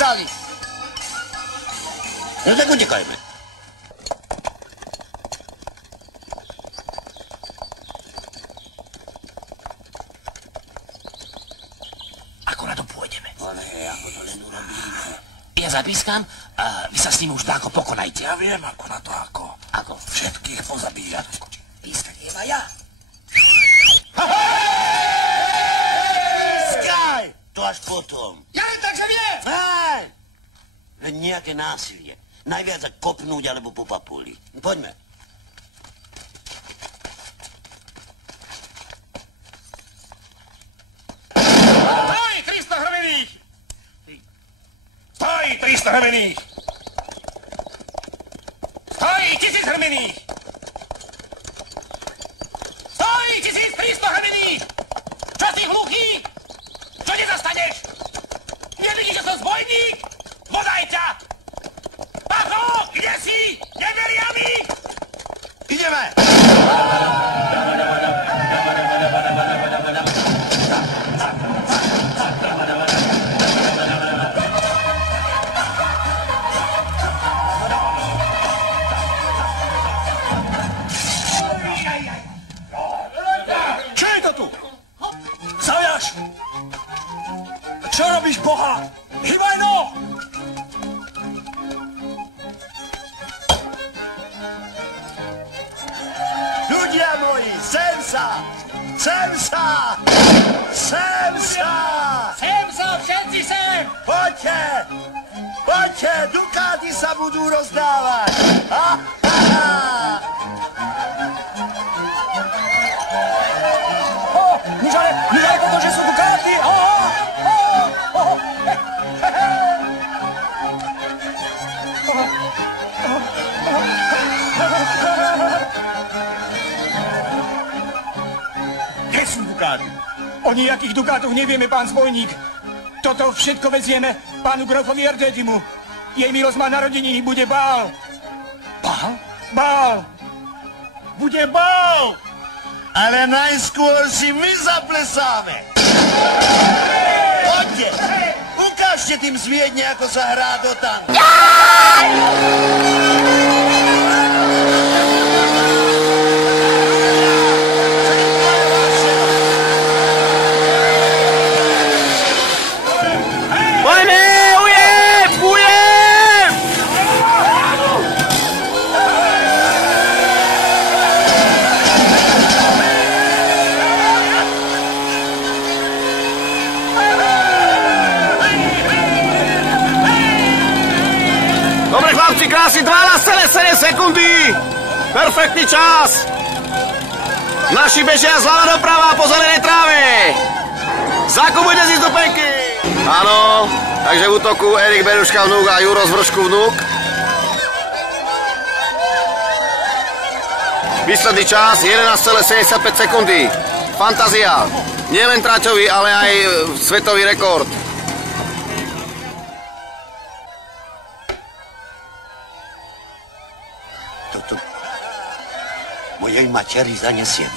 Stali! No tak utekajme. Ako na to pôjdeme? Ale ako to len urobíme. Ja zapískam a vy sa s ním už dáko pokonajte. Ja viem, ako na to ako. Ako? Všetkých pozabíjať. Pískať iba ja. Pískaj! To až potom. Ja len tak, že vie! Hej! Len nejaké násilie. Najviac ak kopnúť alebo po papuli. Poďme. Stoj, 300 hrmených! Stoj, 300 hrmených! Stoj, 1000 hrmených! Stoj, 1300 hrmených! Čo si hluchý? Čo nezastaneš? Nevidíš, že som zbojník? Bodaj ťa! Pacho, kde si? Neveria mi! Ideme! Čo je to tu? Zaviaš! Čo robíš, Boha? Hýbaj no! Ľudia moji, sem sa! Sem sa! Sem sa! Sem sa, všetci sem! Poďte! Poďte! Dukáty sa budú rozdávať! Ha, ha, ha. Nič ale toto, že sú tu karty! Kde sú dukáty? O nejakých dukátoch nevieme, pán zbojník. Toto všetko vezieme pánu grofovi Erdedimu. Jej milosť má narodeniny, bude bál. Bál? Bál! Bude bál! Ale najskôr si my zaplesáme! Poďte! Ukážte tým z Viedne, ako sa hrá do tanku! Poďme! Ujem! Ujem! Dobre, chlapci, krásny 12,7 sekundy. Perfektný čas. Naši bežia zľava doprava po zelenej tráve. Zákup bude zísť do penky. Áno, takže v útoku Erik Beruška vnúk a Juro z Vršku vnúk. Výsledný čas 11,75 sekundy. Fantázia. Nielen traťový, ale aj svetový rekord. Toto mojej materi zanesiem.